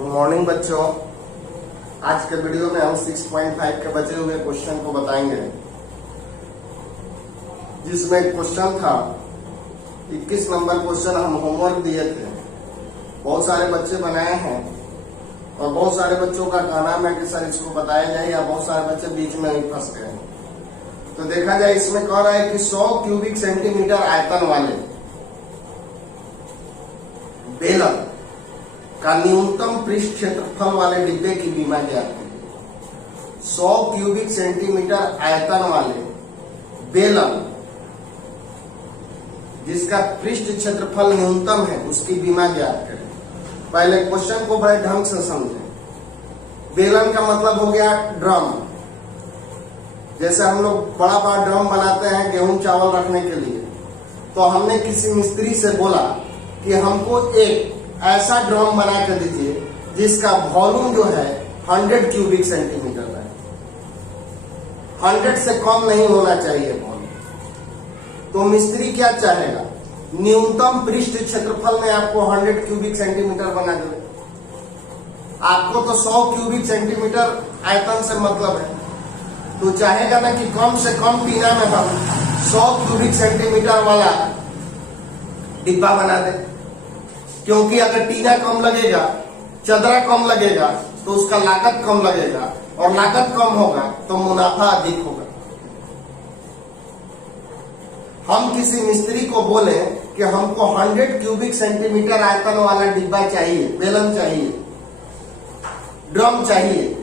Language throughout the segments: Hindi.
गुड मॉर्निंग बच्चों। आज के वीडियो में हम 6.5 के बचे हुए क्वेश्चन को बताएंगे, जिसमें एक क्वेश्चन था 21 नंबर क्वेश्चन हम होमवर्क दिए थे। बहुत सारे बच्चे बनाए हैं और बहुत सारे बच्चों का कहना है कि सर इसको बताया जाए, या बहुत सारे बच्चे बीच में ही फंस गए। तो देखा जाए, इसमें कह रहा है कि 100 क्यूबिक सेंटीमीटर आयतन वाले बेलन का न्यूनतम पृष्ठ क्षेत्रफल वाले डिब्बे की बीमा ज्ञात कीजिए। 100 क्यूबिक सेंटीमीटर आयतन वाले बेलन जिसका पृष्ठ क्षेत्रफल न्यूनतम है, उसकी बीमा ज्ञात करें। पहले क्वेश्चन को बड़े ढंग से समझें। बेलन का मतलब हो गया ड्रम। जैसे हम लोग बड़ा बड़ा ड्रम बनाते हैं गेहूं चावल रखने के लिए, तो हमने किसी मिस्त्री से बोला कि हमको एक ऐसा ड्रम बना कर दीजिए जिसका वॉल्यूम जो है 100 क्यूबिक सेंटीमीटर है। 100 से कम नहीं होना चाहिए वॉल्यूम। तो मिस्त्री क्या चाहेगा? न्यूनतम पृष्ठ क्षेत्रफल में आपको 100 क्यूबिक सेंटीमीटर बना दे। आपको तो 100 क्यूबिक सेंटीमीटर आयतन से मतलब है, तो चाहेगा ना कि कम से कम टीना में हम 100 क्यूबिक सेंटीमीटर वाला डिब्बा बना दे। क्योंकि अगर टीना कम लगेगा, चदरा कम लगेगा, तो उसका लागत कम लगेगा, और लागत कम होगा तो मुनाफा अधिक होगा। हम किसी मिस्त्री को बोले कि हमको 100 क्यूबिक सेंटीमीटर आयतन वाला डिब्बा चाहिए, बेलन चाहिए, ड्रम चाहिए।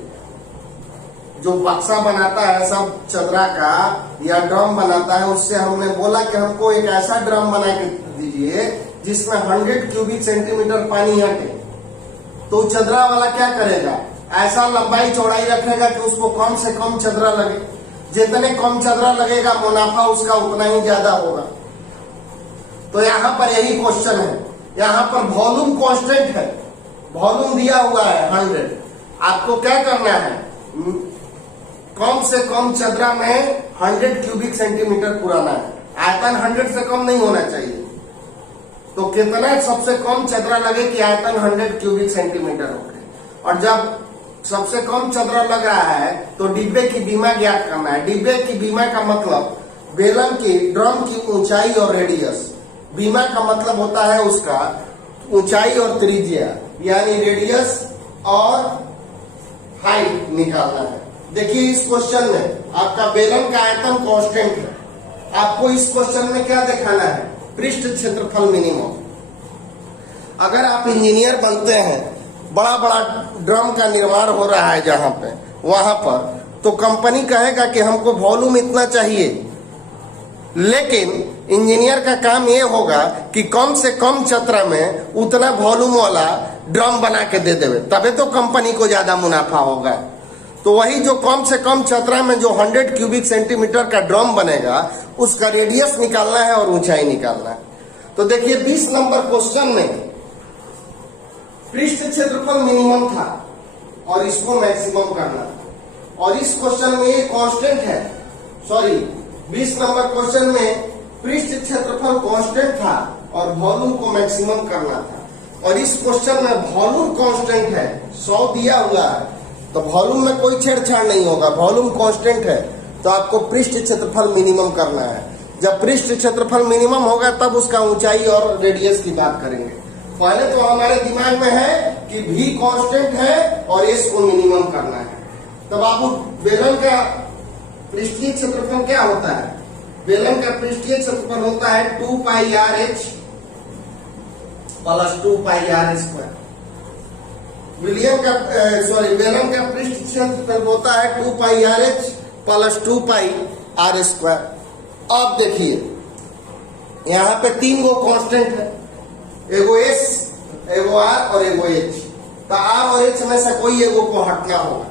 जो बक्सा बनाता है सब चदरा का या ड्रम बनाता है, उससे हमने बोला कि हमको एक ऐसा ड्रम बना के दीजिए जिसमें 100 क्यूबिक सेंटीमीटर पानी हटे। तो चदरा वाला क्या करेगा? ऐसा लंबाई चौड़ाई रखेगा कि उसको कम से कम चदरा लगे। जितने कम चदरा लगेगा मुनाफा उसका उतना ही ज्यादा होगा। तो यहाँ पर यही क्वेश्चन है। यहाँ पर वॉल्यूम कांस्टेंट है, वॉल्यूम दिया हुआ है 100। आपको क्या करना है? कम से कम चदरा में 100 क्यूबिक सेंटीमीटर पुराना है। आयतन 100 से कम नहीं होना चाहिए। तो कितना सबसे कम चदरा लगे कि आयतन 100 क्यूबिक सेंटीमीटर हो गए। और जब सबसे कम चदरा लग रहा है तो डिब्बे की बीमा ज्ञात करना है। डिब्बे की बीमा का मतलब बेलन की ड्रम की ऊंचाई और रेडियस। बीमा का मतलब होता है उसका ऊंचाई और त्रिज्या, यानी रेडियस और हाइट निकालना है। देखिए इस क्वेश्चन में आपका बेलन का आयतन कांस्टेंट है। आपको इस क्वेश्चन में क्या दिखाना है? पृष्ठ क्षेत्रफल मिनिमम। अगर आप इंजीनियर बनते हैं, बड़ा बड़ा ड्रम का निर्माण हो रहा है जहां पे, वहां पर तो कंपनी कहेगा कि हमको वॉल्यूम इतना चाहिए, लेकिन इंजीनियर का काम ये होगा कि कम से कम चदरा में उतना वॉल्यूम वाला ड्रम बना के दे देवे, तबे तो कंपनी को ज्यादा मुनाफा होगा। तो वही जो कम से कम चदरा में जो 100 क्यूबिक सेंटीमीटर का ड्रम बनेगा, उसका रेडियस निकालना है और ऊंचाई निकालना है। तो देखिए 20 नंबर क्वेश्चन में पृष्ठ क्षेत्रफल मिनिमम था और इसको मैक्सिमम करना था। और इस क्वेश्चन में ये कांस्टेंट है। सॉरी, 20 नंबर क्वेश्चन में पृष्ठ क्षेत्रफल कांस्टेंट था और वॉल्यूम को मैक्सिमम करना था। और इस क्वेश्चन में वॉल्यूम कांस्टेंट है, 100 दिया हुआ है, तो वॉल्यूम में कोई छेड़छाड़ नहीं होगा। वॉल्यूम कांस्टेंट है तो आपको पृष्ठ क्षेत्रफल मिनिमम करना है। जब पृष्ठ क्षेत्रफल मिनिमम होगा तब उसका ऊंचाई और रेडियस की बात करेंगे। पहले तो हमारे दिमाग में है कि v कांस्टेंट है और s को मिनिमम करना है। तब आपको बेलन का पृष्ठीय क्षेत्रफल क्या होता है? बेलन का पृष्ठीय क्षेत्रफल होता है 2 पाई RH प्लस 2 पाई R स्क्वायर। बेलन का पृष्ठ क्षेत्रफल होता है 2 पाई RH प्लस 2 पाई R स्क्वायर। अब देखिए यहाँ पे 3 गो कांस्टेंट है, एगो S, एगो R और एगो H। तो R और H में से कोई एगो को हटना होगा,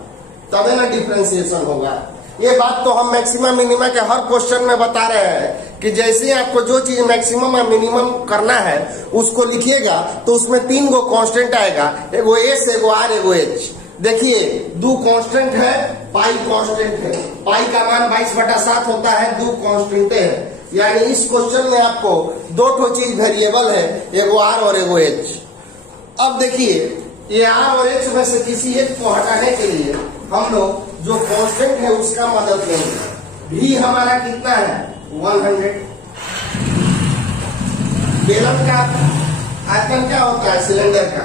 तबे ना डिफरेंशिएशन होगा। ये बात तो हम मैक्सिमम मिनिमम के हर क्वेश्चन में बता रहे हैं कि जैसे आपको जो चीज मैक्सिमम या मिनिमम करना है उसको लिखिएगा तो उसमें 3 गो कांस्टेंट आएगा, एगो S, एगो R, एगो H। देखिए 2 कांस्टेंट है, पाई कांस्टेंट है। पाई का मान 22/7 होता है, 2 कांस्टेंट है। यानी इस क्वेश्चन में आपको 2 चीज वेरिएबल है, एगो R और एगो H। अब देखिए ये आर और एच में से किसी एक को हटाने के लिए हम लोग जो कांस्टेंट है उसका मदद लेंगे। भी हमारा कितना है 100। बेलन का आयतन क्या होता है सिलेंडर का,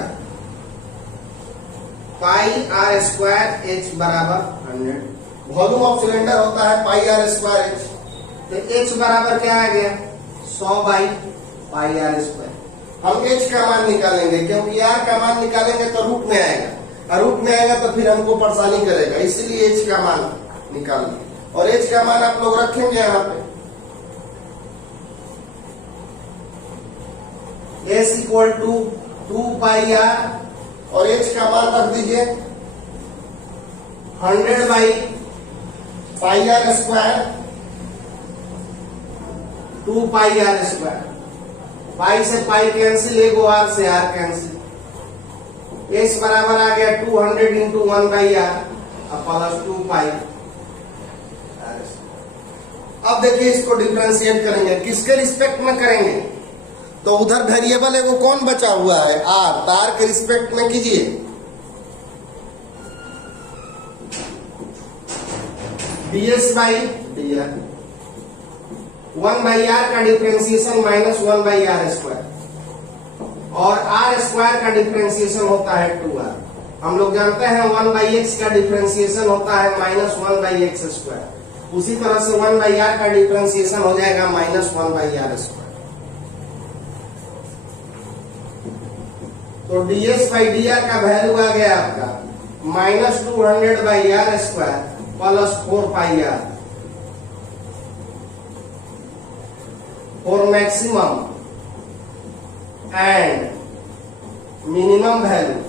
पाई आर स्क्वायर एच बराबर 100। वॉल्यूम ऑफ सिलेंडर होता है पाई आर स्क्वायर एच, तो एच बराबर क्या आ गया 100 बाई पाई आर स्क्वायर। हम एच का मान निकालेंगे क्योंकि आर का मान निकालेंगे तो रूट में आएगा, और रूट में आएगा तो फिर हमको परेशानी करेगा, इसीलिए एच का मान निकालेंगे। और एच का मान आप लोग रखेंगे यहाँ पे S equal to 2 pi R, और एच का मान रख दीजिए 100 by pi R square 2 pi R square. Pi से पाई कैंसिल, एगो आर से आर कैंसिल। एस बराबर आ गया 200 into 1 by R plus 2 pi. अब देखिए इसको डिफरेंशिएट करेंगे, किसके रिस्पेक्ट में करेंगे, तो उधर वेरिएबल एगो कौन बचा हुआ है आर, तो आर के रिस्पेक्ट में कीजिए। ds by D R, 1 by R का differentiation minus 1 by are square, और आर स्क्वायर का डिफरेंशिएशन होता है 2r। हम लोग जानते हैं 1 बाई एक्स का डिफरेंशिएशन होता है माइनस 1 बाई एक्स स्क्वायर। उसी तरह से 1 बाई आर का डिफरेंशिएशन हो जाएगा माइनस 1 बाई आर स्क्वायर। तो ds बाई डी आर का वैल्यू आ गया आपका minus 200 by are square plus 4 pi r for maximum and minimum value.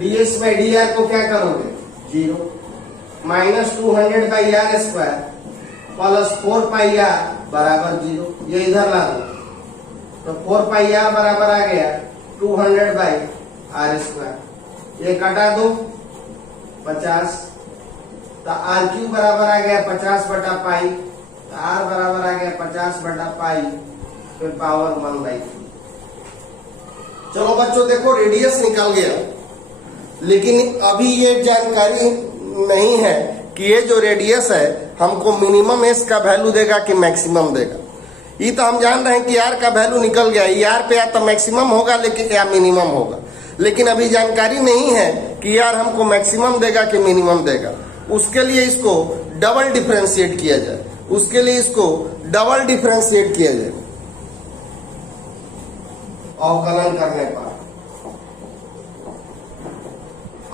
ds by D r को क्या करोगे 0, minus 200 by are square plus 4 pi r बराबर 0। ये इधर ला दो तो 4 पाई आर बराबर आ गया 200 बाई आर स्क्वायर। ये कटा दो 50, तो आर क्यू बराबर आ गया 50 बटा पाई, तो आर बराबर आ गया 50 बटा पाई पे पावर 1/3। चलो बच्चों देखो रेडियस निकल गया, लेकिन अभी ये जानकारी नहीं है कि ये जो रेडियस है हमको मिनिमम एस का वैल्यू देगा कि मैक्सिमम देगा। ये तो हम जान रहे हैं कि आर का वैल्यू निकल गया, ये आर पे या तो मैक्सिमम होगा लेकिन या मिनिमम होगा, लेकिन अभी जानकारी नहीं है कि यार हमको मैक्सिमम देगा कि मिनिमम देगा। उसके लिए इसको डबल डिफरेंशिएट किया जाए, उसके लिए इसको डबल डिफरेंशिएट किया जाए अवकलन करने पर।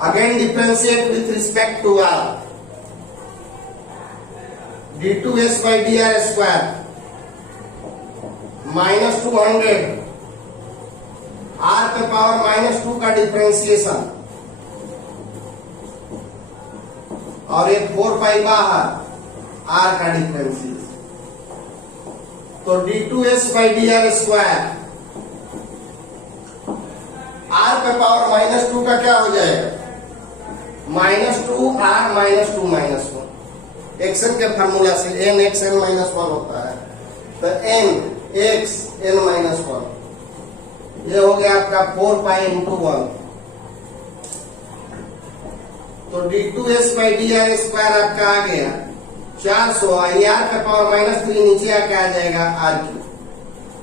Again differentiate with respect to r, d2s by D r square minus 200 r पे पावर माइनस 2 का डिफरेंशिएशन, और एक 4 पाई बाहर आर का डिफरेंशिएशन। तो d2s by D r square r पे पावर माइनस 2 का क्या हो जाएगा minus 2 r minus 2 minus 1। X n के फार्मूला से n x n माइनस 1 होता है, तो n x n माइनस 1, ये हो गया आपका 4 पाई इंटू 1। तो d2s by D r square आपका आ गया 400, आर पे पावर माइनस 3 नीचे आके आ जाएगा आर क्यू,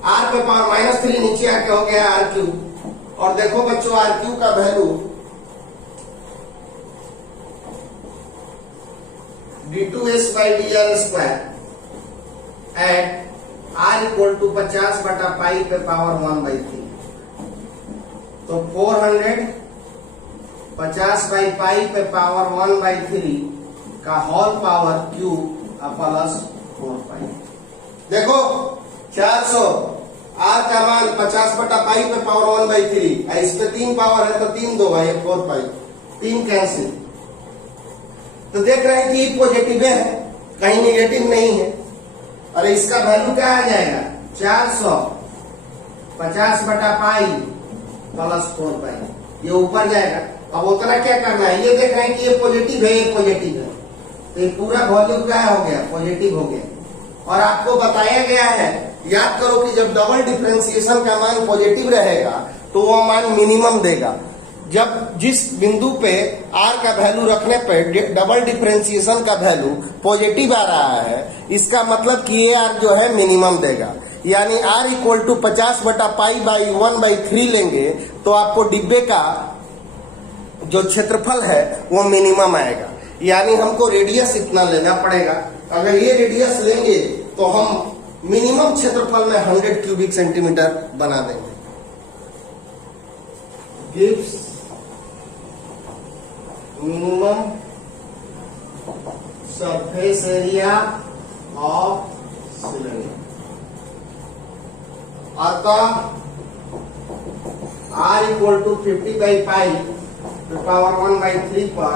आर पे पावर माइनस 3 नीचे आके हो गया आर क्यू। और देखो बच्चों आर क्यू का value d2s by D r square at r equal to 50 बटा पाई पे पावर 1/3। तो 400 50 बाई पाई पे पावर 1/3 का होल पावर क्यूब प्लस 4 पाई। देखो 400 आर का मान 50 बटा पाई पे पावर 1/3, इस पे 3 पावर है तो 3 2 भाई 4 पाई, 3 कैंसिल। तो देख रहे हैं कि ये पॉजिटिव है, कहीं नेगेटिव नहीं है। और इसका वैल्यू क्या आ जाएगा 400 50 बटा पाई प्लस 4 पाई, ये ऊपर जाएगा। अब उतना क्या करना है, ये देख रहे हैं कि ये पॉजिटिव है, ये पॉजिटिव है, तो ये पूरा वॉल्यूम क्या हो गया पॉजिटिव हो गया। और आपको बताया गया है, याद करो कि जब डबल डिफरेंशिएशन का मान पॉजिटिव रहेगा तो वो मान मिनिमम देगा। जब जिस बिंदु पे आर का वैल्यू रखने पे डबल डिफरेंशिएशन का वैल्यू पॉजिटिव आ रहा है, इसका मतलब कि ये आर जो है मिनिमम देगा। यानी आर इक्वल टू 50/पाई/1/3 लेंगे तो आपको डिब्बे का जो क्षेत्रफल है वो मिनिमम आएगा। यानी हमको रेडियस इतना लेना पड़ेगा। अगर ये रेडियस लेंगे तो हम मिनिमम क्षेत्रफल में 100 क्यूबिक सेंटीमीटर बना देंगे। Gives minimum surface area of cylinder. अतः R इक्वल टू 50/पाई/1/3 पर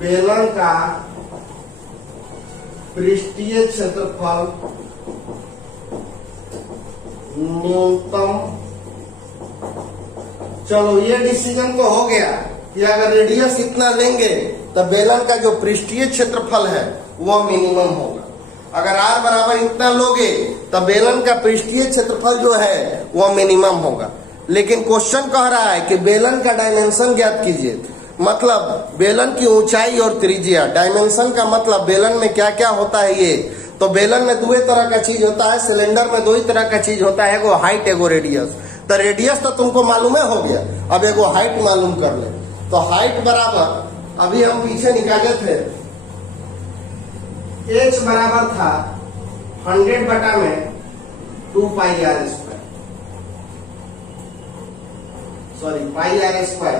बेलन का पृष्ठीय क्षेत्रफल न्यूनतम। चलो ये डिसीजन तो हो गया कि अगर रेडियस इतना लेंगे तो बेलन का जो पृष्ठीय क्षेत्रफल है वो मिनिमम होगा। अगर R बराबर इतना लोगे तो बेलन का पृष्ठीय क्षेत्रफल जो है वो मिनिमम होगा। लेकिन क्वेश्चन कह रहा है कि बेलन का डायमेंशन ज्ञात कीजिए। मतलब बेलन की ऊंचाई और त्रिज्या। डायमेंशन का मतलब बेलन में क्या क्या होता है ये। तो बेलन में दो तरह का चीज होता है, सिलेंडर में दो ही तरह का चीज होता है, एगो हाइट एगो रेडियस। तो रेडियस तो तुमको मालूम है हो गया, अब एगो हाइट मालूम कर ले। तो हाइट बराबर अभी हम पीछे निकाले थे, h बराबर था 100/2πr²। Sorry πr²।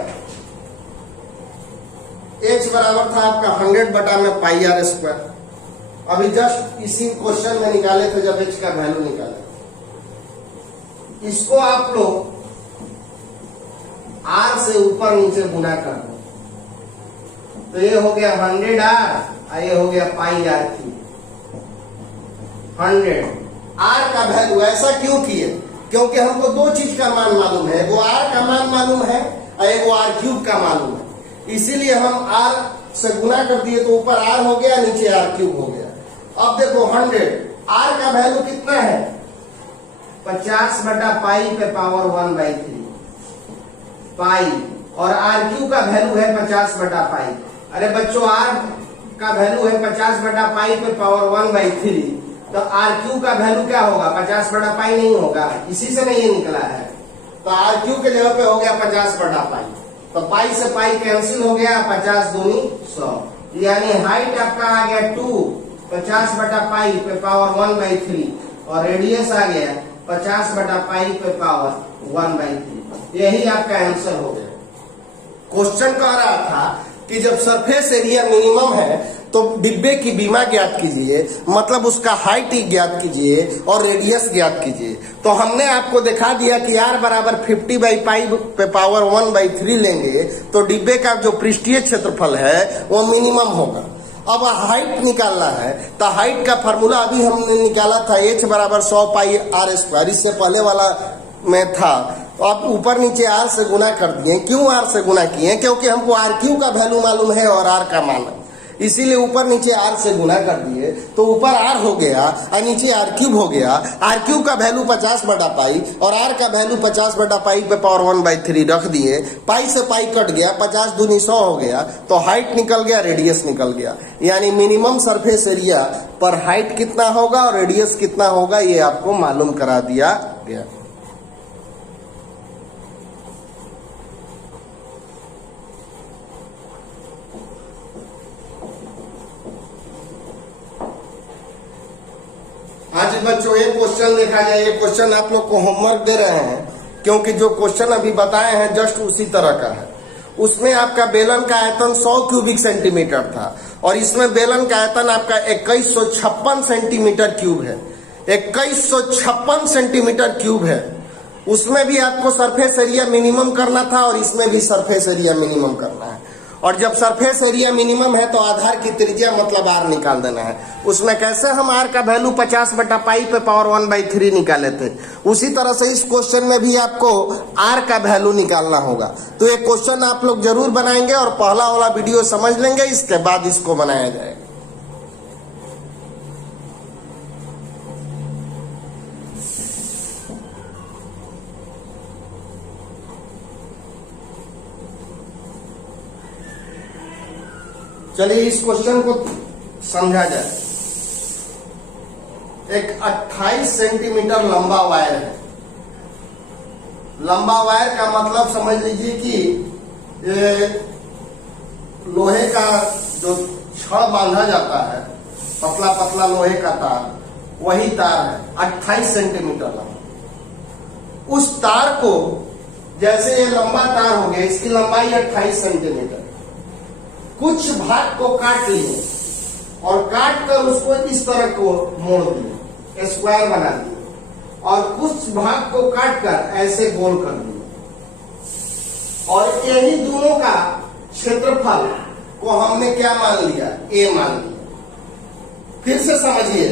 h बराबर था आपका 100/πr²। अभी जस्ट इसी क्वेश्चन में निकाले थे जब h का वैल्यू निकाले। इसको आप लोग r से ऊपर नीचे गुना कर दो तो ये हो गया 100r और ये हो गया πr³। 100 r का वैल्यू ऐसा क्यों किए? क्योंकि हमको दो चीज का मान मालूम है, एगो r का मान मालूम है और एगो r³ का मालूम है। इसीलिए हम r से गुना कर दिए तो ऊपर r हो गया, नीचे r³ हो गया। अब देखो 100 r का वैल्यू कितना है? 50/π/1/3 पाई, और r³ का वैल्यू है 50/π। अरे बच्चों r का वैल्यू है 50/π/1/3, तो r³ का वैल्यू क्या होगा? 50/π नहीं होगा, इसी से नहीं ये निकला है। तो r³ के जगह पे हो गया 50/π। तो पाई से पाई कैंसिल हो गया, 50 दूनी 100। यानी हाइट आपका आ गया 2 50/π/1/3 और रेडियस आ गया 50/π/1/3। यही आपका आंसर हो गया। क्वेश्चन कह रहा था कि जब सरफेस एरिया मिनिमम है तो डिब्बे की बीमा ज्ञात कीजिए, मतलब उसका हाइट ही ज्ञात कीजिए और रेडियस ज्ञात कीजिए। तो हमने आपको दिखा दिया कि r बराबर 50/π/1/3 लेंगे तो डिब्बे का जो पृष्ठीय क्षेत्रफल है वो मिनिमम होगा। अब हाइट निकालना है तो हाइट का फॉर्मूला अभी हमने निकाला था, h बराबर 100πr²। इससे पहले वाला में था, तो आप ऊपर नीचे r से गुना कर दिए। क्यों r से गुना किए? क्योंकि हमको r³ का वैल्यू मालूम है और r का मान, इसीलिए ऊपर नीचे r से गुना कर दिए तो ऊपर r हो गया और नीचे r³ हो गया। r³ का वैल्यू 50/π और r का वैल्यू 50/π/1/3 रख दिए। पाई से पाई कट गया, 50 दूनी 100 हो गया, तो हाइट निकल गया, रेडियस निकल गया। यानी मिनिमम सरफेस एरिया पर हाइट कितना होगा और रेडियस कितना होगा ये आपको मालूम करा दिया गया। आज बच्चों ये क्वेश्चन देखा जाए, ये क्वेश्चन आप लोग को होमवर्क दे रहे हैं क्योंकि जो क्वेश्चन अभी बताए हैं जस्ट उसी तरह का है। उसमें आपका बेलन का आयतन 100 क्यूबिक सेंटीमीटर था और इसमें बेलन का आयतन आपका 2156 सेंटीमीटर क्यूब है। 2156 सेंटीमीटर क्यूब है। उसमें भी आपको सरफेस एरिया मिनिमम करना था और इसमें भी सरफेस एरिया मिनिमम करना है। और जब सरफेस एरिया मिनिमम है तो आधार की त्रिज्या मतलब r निकाल देना है। उसमें कैसे हम r का वैल्यू 50/π/1/3 निकाले थे, उसी तरह से इस क्वेश्चन में भी आपको r का वैल्यू निकालना होगा। तो ये क्वेश्चन आप लोग जरूर बनाएंगे और पहला वाला वीडियो समझ लेंगे, इसके बाद इसको बनाया जाएगा। चलिए इस क्वेश्चन को समझा जाए। एक 28 सेंटीमीटर लंबा वायर है। लंबा वायर का मतलब समझ लीजिए कि ये लोहे का जो छड़ बांधा जाता है, पतला पतला लोहे का तार, वही तार है 28 सेंटीमीटर लंबा। उस तार को जैसे ये लंबा तार हो गया, इसकी लंबाई 28 सेंटीमीटर, कुछ भाग को काट लिए और काट कर उसको इस तरह को मोड़ दिए, स्क्वायर बना दिए, और कुछ भाग को काट कर ऐसे गोल कर दिए, और यही दोनों का क्षेत्रफल को हमने क्या मान लिया, ए मान लिया। फिर से समझिए,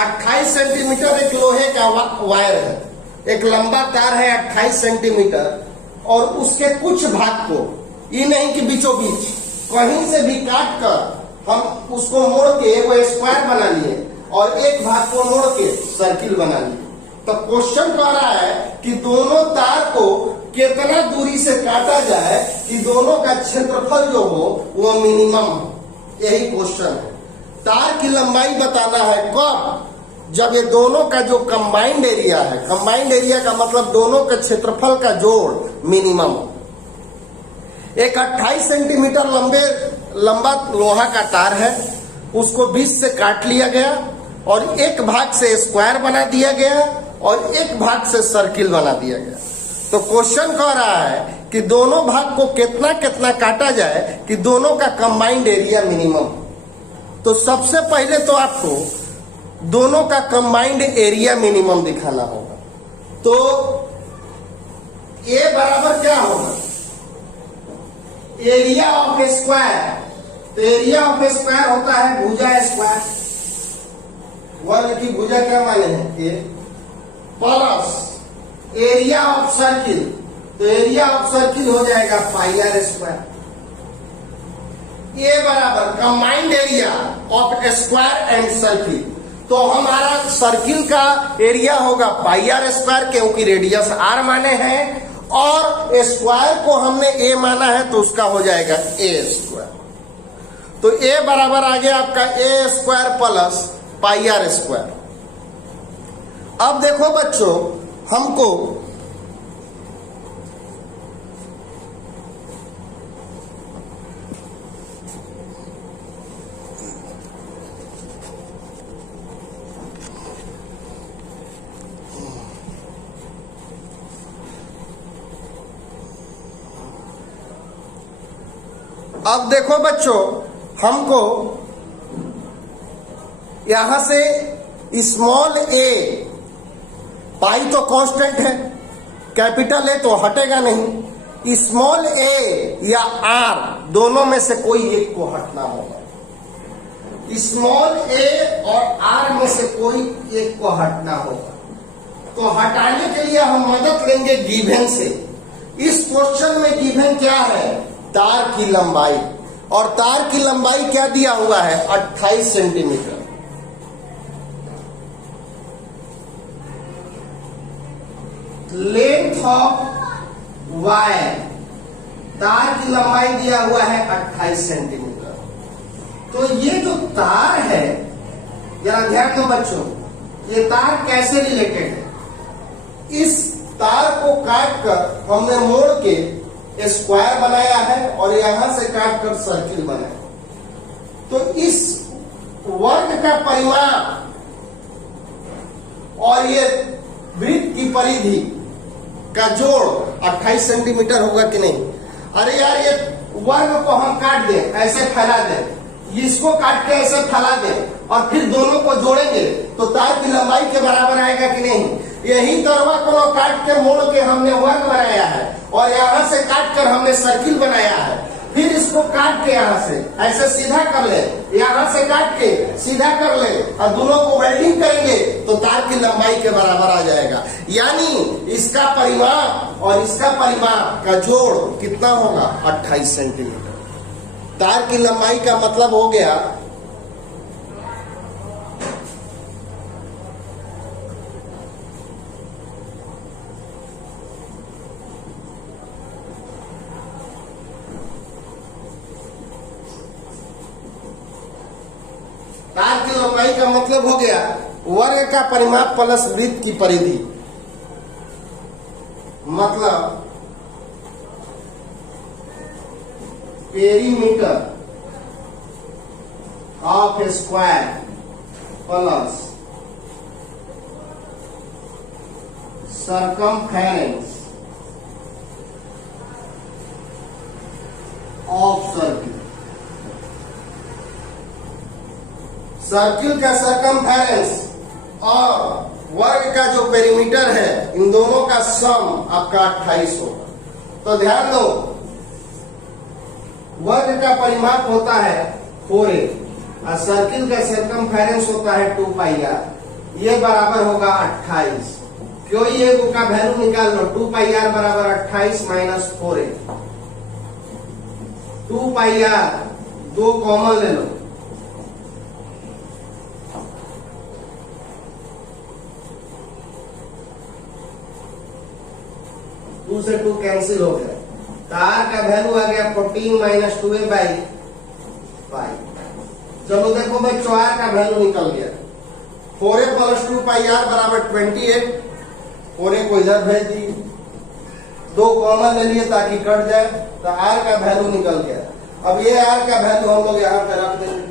28 सेंटीमीटर एक लोहे का वायर है, एक लंबा तार है 28 सेंटीमीटर, और उसके कुछ भाग को, ये नहीं कि बीचों बीच, कहीं से भी काट कर हम उसको मोड़ के वो स्क्वायर बना लिए और एक भाग को मोड़ के सर्किल बना लिए। तो क्वेश्चन कह रहा है कि दोनों तार को कितना दूरी से काटा जाए कि दोनों का क्षेत्रफल जो हो वो मिनिमम हो, यही क्वेश्चन है। तार की लंबाई बताना है कब, जब ये दोनों का जो कंबाइंड एरिया है, कंबाइंड एरिया का मतलब दोनों के क्षेत्रफल का जोड़ मिनिमम हो। एक 28 सेंटीमीटर लंबा लोहा का तार है, उसको बीच से काट लिया गया और एक भाग से स्क्वायर बना दिया गया और एक भाग से सर्किल बना दिया गया। तो क्वेश्चन कह रहा है कि दोनों भाग को कितना कितना काटा जाए कि दोनों का कंबाइंड एरिया मिनिमम। तो सबसे पहले तो आपको दोनों का कंबाइंड एरिया मिनिमम दिखाना होगा। तो ए बराबर क्या होगा, एरिया ऑफ स्क्वायर। तो एरिया ऑफ स्क्वायर होता है भुजा स्क्वायर, वर्ग की भुजा क्या माने हैं, ए, प्लस एरिया ऑफ सर्किल। तो एरिया ऑफ सर्किल हो जाएगा पाई आर स्क्वायर। ए बराबर combined area of square and circle. तो हमारा सर्किल का एरिया होगा पाई आर स्क्वायर, क्योंकि रेडियस आर माने हैं, और स्क्वायर को हमने ए माना है तो उसका हो जाएगा ए स्क्वायर। तो ए बराबर आ गया आपका A square plus pi R square. अब देखो बच्चों, हमको अब देखो बच्चों, हमको यहां से स्मॉल ए, पाई तो कांस्टेंट है, कैपिटल ए तो हटेगा नहीं, स्मॉल ए या आर दोनों में से कोई एक को हटना होगा। स्मॉल ए और आर में से कोई एक को हटना होगा। तो हटाने के लिए हम मदद लेंगे गिवन से। इस क्वेश्चन में गिवन क्या है, तार की लंबाई, और तार की लंबाई क्या दिया हुआ है, 28 सेंटीमीटर। लेंथ ऑफ वायर, तार की लंबाई दिया हुआ है 28 सेंटीमीटर। तो ये जो तार है, जरा ध्यान दो बच्चों, ये तार कैसे रिलेटेड है। इस तार को काट कर हमने मोड़ के स्क्वायर बनाया है और यहां से काट कर सर्किल बनाया। तो इस वर्ग का परिमाण और ये वृत्त की परिधि का जोड़ 28 सेंटीमीटर होगा कि नहीं। अरे यार, ये वर्ग को हम काट दें, ऐसे फैला दें, इसको काट के ऐसे फैला दें और फिर दोनों को जोड़ेंगे तो तार की लंबाई के बराबर आएगा कि नहीं। यही दरवा को काट के मोड़ के हमने वर्ग बनाया है और यहां से काट कर हमने सर्किल बनाया है। फिर इसको काट के यहां से ऐसे सीधा कर ले, यहां से काट के सीधा कर ले और दोनों को वेल्डिंग करेंगे तो तार की लंबाई के बराबर आ जाएगा। यानी इसका परिमाण और इसका परिमाण का जोड़ कितना होगा, 28 सेंटीमीटर। तार की लंबाई का मतलब हो गया तार की लंबाई का मतलब हो गया वर्ग का परिमाप प्लस वृत्त की परिधि, मतलब perimeter of A square plus circumference of circle. Circle का सरकमफेरेंस और वर्ग का जो पेरीमीटर है, इन दोनों का सम आपका 28 होगा। तो ध्यान दो, वर्ग का परिमाप होता है 4a और सर्किल का सरकमफेरेंस होता है 2πr। ये बराबर होगा 28। क्यों ये का वैल्यू निकाल लो, 2πr बराबर 28 माइनस 4a। 2πr 2 कॉमन ले लो, टू से 2 कैंसिल हो गया। तार का वैल्यू आ गया 14 माइनस 2a बाई 5। चलो देखो भाई, चार का वैल्यू निकल गया। 4a प्लस 2πr बराबर 28। 4a को इधर भेज दी, 2 कॉमन ले लिए ताकि कट जाए, तो r का वैल्यू निकल गया। अब ये r का वैल्यू हम लोग यहां पे रख देंगे,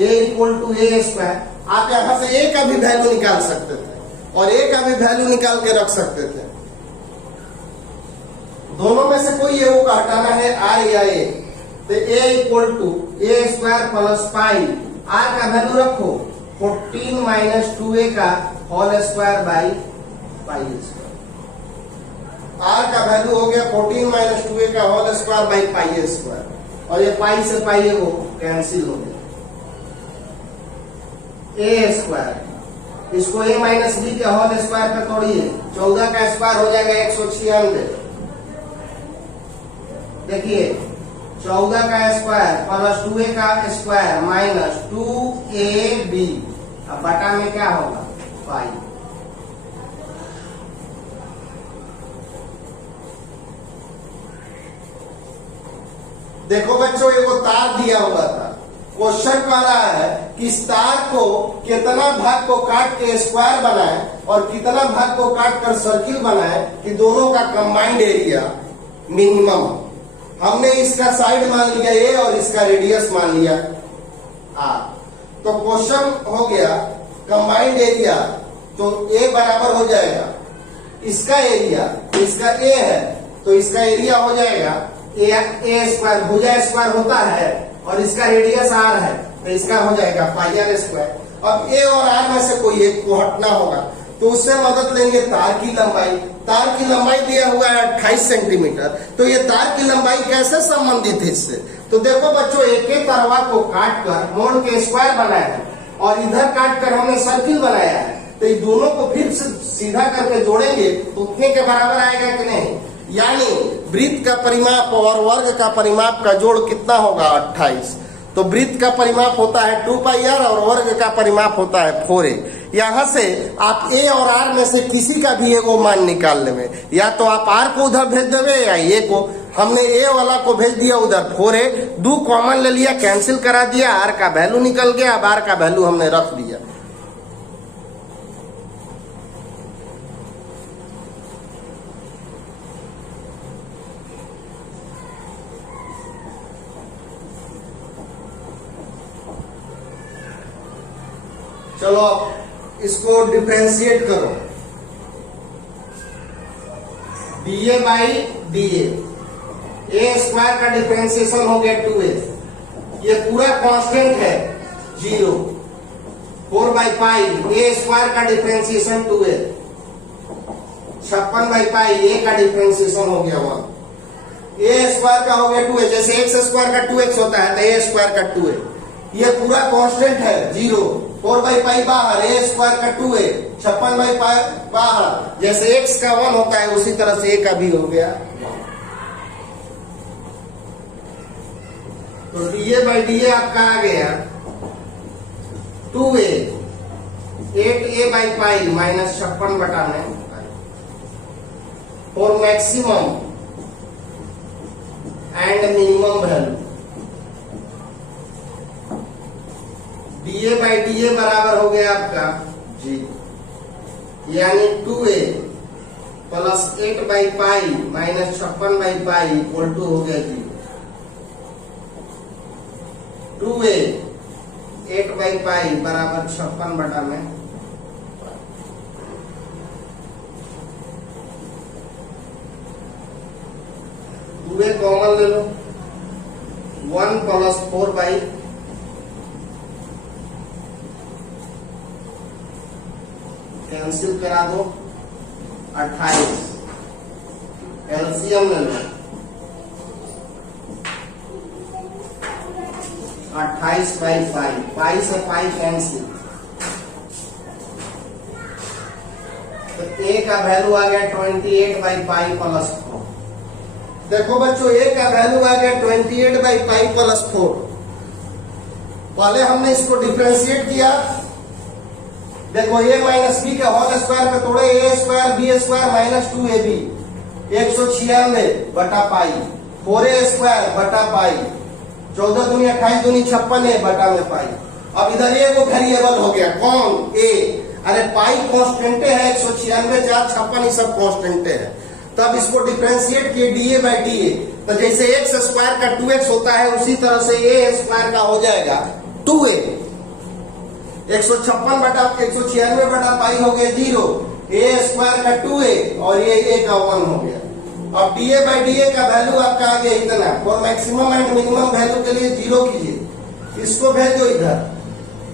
a equal to a square. आप यहां से a का भी वैल्यू निकाल सकते थे और a का भी वैल्यू निकाल के रख सकते थे। दोनों में से कोई a को हटाना है, r या a, तो a equal to a square plus pi. r का वैल्यू रखो 14 माइनस 2a का whole square by pi square. r का वैल्यू हो गया 14 माइनस 2a का whole square by pi square, और ये पाई से पाई वो कैंसिल हो गया। a स्क्वायर, इसको a माइनस b के होल स्क्वायर पे तोड़िए, 14 का स्क्वायर हो जाएगा 196। देखिए 14 का स्क्वायर प्लस 2a का स्क्वायर माइनस 2ab, अब बटा में क्या होगा 5। देखो बच्चों, ये वो तार दिया हुआ था, क्वेश्चन कह रहा है कि इस तार को कितना भाग को काट के स्क्वायर बनाए और कितना भाग को काट कर सर्किल बनाए कि दोनों का कंबाइंड एरिया मिनिमम। हमने इसका साइड मान लिया ए और इसका रेडियस मान लिया आर। तो क्वेश्चन हो गया कंबाइंड एरिया, तो ए बराबर हो जाएगा इसका एरिया, इसका ए है तो इसका एरिया हो जाएगा ए स्क्वायर, भुजा स्क्वायर होता है, और इसका रेडियस आर है तो इसका हो जाएगा पाई आर स्क्वायर। अब ए और आर में से कोई एक को हटना होगा, तो उससे मदद लेंगे तार की लंबाई। तार की लंबाई दिया हुआ है 28 सेंटीमीटर, तो ये तार की लंबाई कैसे संबंधित है इससे? तो देखो बच्चों, एक एक तरवा को काट कर मोड़ के स्क्वायर बनाया है और इधर काट कर हमने सर्किल बनाया है, तो ये दोनों को फिर से सीधा करके जोड़ेंगे तो उतने के बराबर आएगा कि नहीं? यानी वृत्त का परिमाप और वर्ग का परिमाप का जोड़ कितना होगा 28। तो वृत्त का परिमाप होता है 2πr और वर्ग का परिमाप होता है 4a। यहां से आप a और r में से किसी का भी एगो मान निकाल लेंगे, या तो आप r को उधर भेज देवे या a को। हमने a वाला को भेज दिया उधर 4a, 2 कॉमन ले लिया, कैंसिल करा दिया, r का वैल्यू निकल गया। अब r का वैल्यू हमने रख दिया। चलो इसको डिफरेंशिएट करो, DA by DA, A square का डिफरेंशिएशन हो गया 2a, ये पूरा कांस्टेंट है 0। 4 बाई पाई ए स्क्वायर का डिफरेंशिएशन 2a, 56 बाई पाई ए का डिफरेंशिएशन हो गया 1। ए स्क्वायर का हो गया 2a, जैसे x स्क्वायर का 2x होता है तो ए स्क्वायर का 2a, ये पूरा कांस्टेंट है 0। 4 बाई पाई बाहर, ए स्क्वायर का 2a, 56 बाई पाई बाहर, जैसे x का 1 होता है उसी तरह से a का भी हो गया 1। तो डीए बाई डीए आपका आ गया 2a, 8a by pi minus 56 बटा में, for maximum and minimum value d a by d a बराबर हो गया आपका जी, यानी 2a plus 8 by pi minus 56 by pi equal to हो गया जी 2a 8 बाई पाई बराबर 56 बटा में 2a कॉमन ले लो 1 प्लस 4 बाई कैंसिल करा दो 28 एलसीएम ले लो 28 बाई पाई, पाई से पाई कैंसिल, तो a का वैल्यू आ गया 28 बाई पाई प्लस 4। देखो बच्चों a का वैल्यू आ गया 28 बाई पाई प्लस 4। पहले हमने इसको डिफरेंशिएट किया, देखो a माइनस बी के होल स्क्वायर पे तोड़े a square b square minus 2ab 196 बटा पाई 4a स्क्वायर बटा पाई 14 दूनी 28 दूनी 56 बटा में पाई। अब इधर a वो वेरिएबल हो गया कौन a, अरे पाई कांस्टेंट है 196 4 56 ये सब कांस्टेंट है। तब इसको डिफरेंशिएट किए डीए बाई डीए, तो जैसे एक्स स्क्वायर का 2x होता है उसी तरह से a स्क्वायर का हो जाएगा 2a 156 बटा 196 बटा पाई हो गया 0, a स्क्वायर का 2a और ये a का 1 हो गया। अब डीए बाई डीए का वैल्यू आपका आ गया इतना, और मैक्सिमम एंड मिनिमम वैल्यू के लिए 0 कीजिए, इसको भेज दो इधर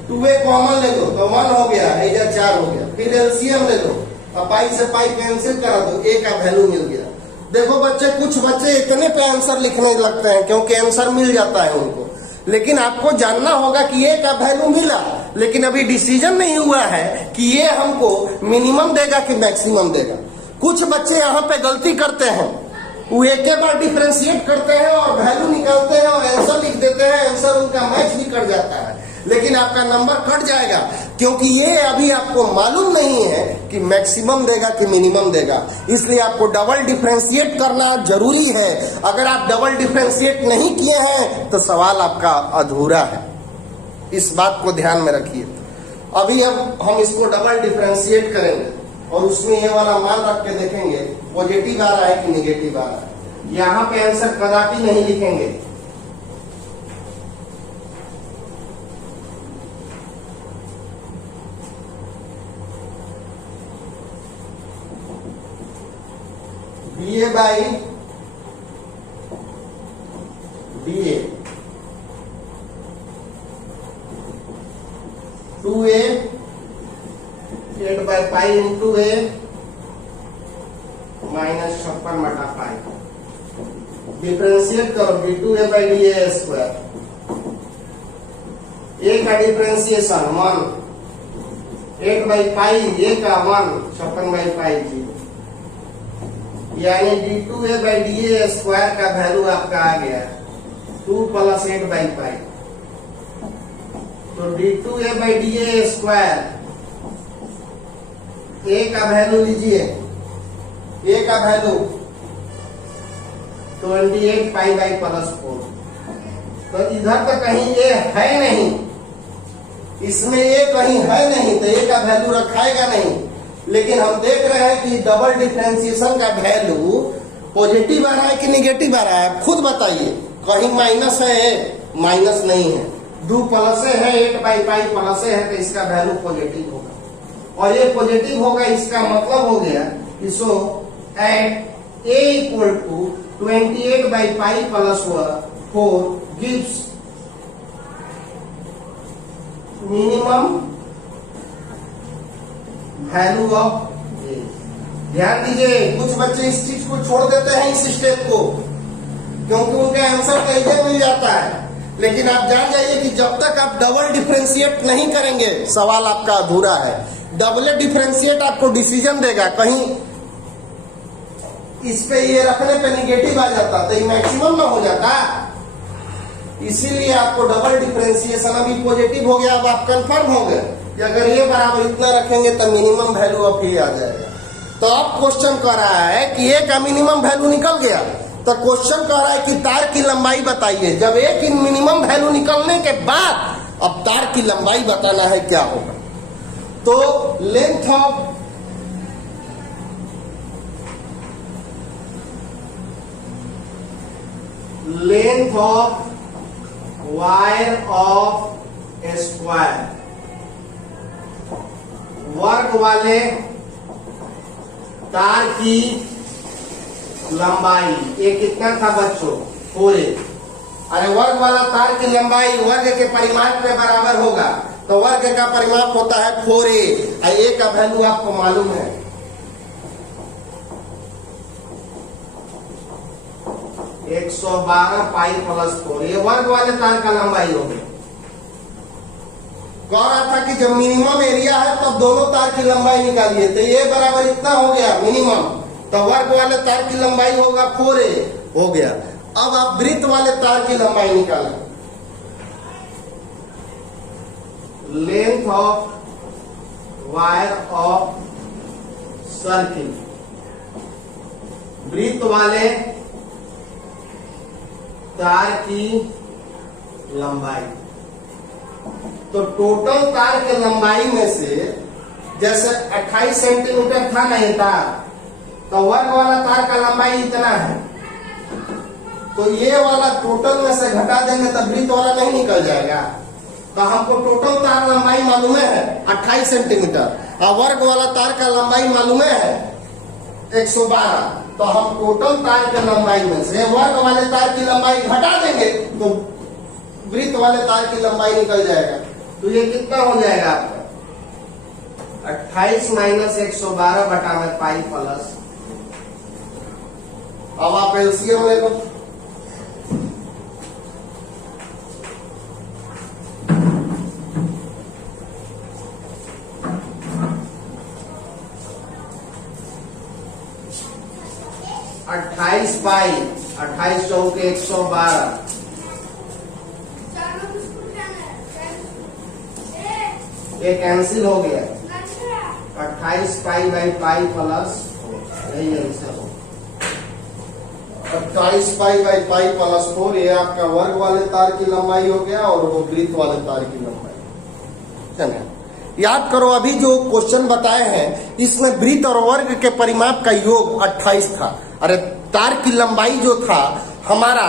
2a कॉमन ले लो तो 1 हो गया, इधर 4 हो गया, फिर एलसीएम ले लो, अब पाई से पाई कैंसिल करा दो, a का वैल्यू मिल गया। देखो बच्चे कुछ बच्चे इतने पे आंसर लिखने लगते हैं क्योंकि आंसर मिल जाता है उनको, लेकिन आपको जानना होगा कि ये का वैल्यू मिला, लेकिन अभी डिसीजन नहीं हुआ है कि ये हमको मिनिमम देगा कि मैक्सिमम देगा। कुछ बच्चे यहाँ पे गलती करते हैं, वो एक के बार डिफरेंशिएट करते हैं और वैल्यू निकालते हैं और आंसर लिख देते हैं, आंसर उनका मैच भी कर जाता है, लेकिन आपका नंबर कट जाएगा क्योंकि ये अभी आपको मालूम नहीं है कि मैक्सिमम देगा कि मिनिमम देगा। इसलिए आपको डबल डिफरेंशिएट करना जरूरी है। अगर आप डबल डिफरेंशिएट नहीं किए हैं तो सवाल आपका अधूरा है, इस बात को ध्यान में रखिए। अभी अब हम इसको डबल डिफरेंशिएट करेंगे और उसमें ये वाला मान रख के देखेंगे पॉजिटिव आ रहा है कि निगेटिव आ रहा है। यहाँ पे आंसर कदापि नहीं लिखेंगे, DA by DA 2a 8 by pi into a minus 56 बटा पाई, डिफरेंशिएट करो d2a by D A square, a का डिफरेंशिएशन 1 8 बाई पाई a का 1 56 बाई पाई 0, यानी d2a by D A square का वैल्यू आपका आ गया 2 प्लस 8 बाई पाई। तो d2a by D A square a का वैल्यू लीजिए, a का वैल्यू 28 पाई बाई प्लस 4। तो इधर तो कहीं a है नहीं, इसमें a कहीं है नहीं, तो a का वैल्यू रखाएगा नहीं। लेकिन हम देख रहे हैं कि डबल डिफरेंशिएशन का वैल्यू पॉजिटिव आ रहा है कि निगेटिव आ रहा है, खुद बताइए। कहीं माइनस है, माइनस नहीं है, 2 प्लस है 8 बाई पाई प्लस है, तो इसका वैल्यू पॉजिटिव होगा, और ये पॉजिटिव होगा, इसका मतलब हो गया कि so at a equal to 28 by pi plus 4 gives minimum value of A. ध्यान दीजिए, कुछ बच्चे इस चीज को छोड़ देते हैं, इस स्टेप को, क्योंकि उनका आंसर कहीं मिल जाता है। लेकिन आप जान जाइए कि जब तक आप डबल डिफरेंशिएट नहीं करेंगे सवाल आपका अधूरा है। डबल डिफरेंशिएट आपको डिसीजन देगा, कहीं इस पे ये रखने पे निगेटिव आ जाता तो ये मैक्सिमम ना हो जाता। इसीलिए आपको डबल डिफरेंशिएशन, अभी पॉजिटिव हो गया, अब आप कंफर्म हो गए कि अगर ये बराबर इतना रखेंगे तो मिनिमम वैल्यू ऑफ ए आ जाएगा। तो अब क्वेश्चन कह रहा है कि ए का मिनिमम वैल्यू निकल गया, तो क्वेश्चन कह रहा है कि तार की लंबाई बताइए। जब ए की मिनिमम वैल्यू निकलने के बाद अब तार की लंबाई बताना है क्या होगा। तो length of wire of A square, वर्ग वाले तार की लंबाई, ये कितना था बच्चों? 4a। अरे वर्ग वाला तार की लंबाई वर्ग के परिमाप में बराबर होगा, तो वर्ग का परिमाप होता है 4a। a का वैल्यू आपको मालूम है, एक 112 पाई प्लस 4। ये वर्ग वाले तार का लंबाई हो गया। कह रहा था कि जब मिनिमम एरिया है तो दोनों तार की लंबाई निकालिए, तो ये बराबर इतना हो गया मिनिमम, तो वर्ग वाले तार की लंबाई होगा 4a हो गया। अब आप वृत्त वाले तार की लंबाई निकालें, length of wire of circle, वृत्त वाले तार की लंबाई। तो टोटल तार के लंबाई में से जैसे 28 सेंटीमीटर था नहीं तार, तो वर्ग वाला तार का लंबाई इतना है, तो ये वाला टोटल में से घटा देंगे तब वृत्त वाला नहीं निकल जाएगा। तो हमको टोटल तार लंबाई मालूम है 28 सेंटीमीटर, और वर्ग वाला तार का लंबाई मालूम है 112। तो हम टोटल तार के लंबाई में से वर्ग वाले तार की लंबाई घटा देंगे तो वृत्त वाले तार की लंबाई निकल जाएगा। तो ये कितना हो जाएगा आपका? 28 माइनस 112 बटा में पाई प्लस, अब आप एलसीएम ले लो, अट्ठाईस पाई 28 चौके 112, ये कैंसिल हो गया। 28 पाई बाई पाई प्लस, यही आंसर हो 28 पाई बाई पाई प्लस 4। ये आपका वर्ग वाले तार की लंबाई हो गया और वो वृत्त वाले तार की लंबाई। चलिए याद करो, अभी जो क्वेश्चन बताए हैं इसमें वृत्त और वर्ग के परिमाप का योग 28 था। अरे तार की लंबाई जो था हमारा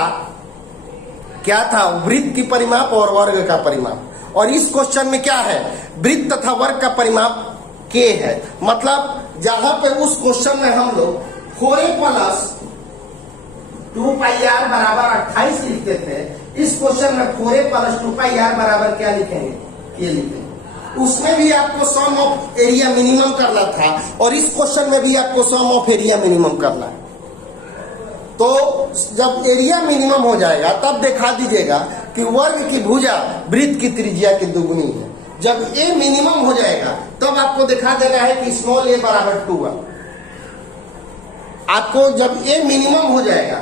क्या था? वृत्त की परिमाप और वर्ग का परिमाप। और इस क्वेश्चन में क्या है? वृत्त तथा वर्ग का परिमाप k है। मतलब जहां पे उस क्वेश्चन में हम लोग 4a प्लस 2πr बराबर 28 लिखते थे, इस क्वेश्चन में 4a प्लस 2πr बराबर क्या लिखेंगे? k लिखेंगे। उसमें भी आपको सम ऑफ एरिया मिनिमम करना था और इस क्वेश्चन में भी आपको सम ऑफ एरिया मिनिमम करना है। तो जब एरिया मिनिमम हो जाएगा तब दिखा दीजिएगा कि वर्ग की भुजा वृत्त की त्रिज्या की दुगुनी है। जब ए मिनिमम हो जाएगा तब आपको दिखा देना है कि स्मॉल ए बराबर 2 है। आपको जब ए मिनिमम हो जाएगा,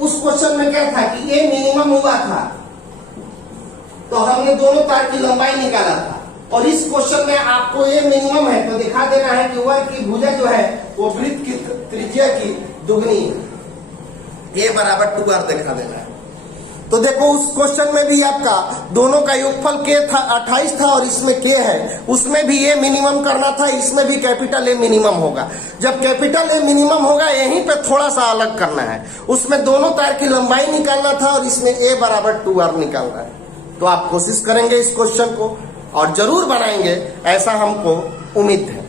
उस क्वेश्चन में क्या था कि ए मिनिमम हुआ था तो हमने दोनों तार की लंबाई निकाला था, और इस क्वेश्चन में आपको ए मिनिमम है तो दिखा देना है कि वर्ग की भुजा जो है वो वृत्त की त्रिज्या की दुगनी है, ए बराबर 2r दिखा देना है। तो देखो उस क्वेश्चन में भी आपका दोनों का योगफल k था 28 था और इसमें k है, उसमें भी a मिनिमम करना था, इसमें भी कैपिटल A मिनिमम होगा। जब कैपिटल A मिनिमम होगा यहीं पे थोड़ा सा अलग करना है, उसमें दोनों तार की लंबाई निकालना था और इसमें a बराबर 2r निकालना है। तो आप कोशिश करेंगे इस क्वेश्चन को और जरूर बनाएंगे, ऐसा हमको उम्मीद है।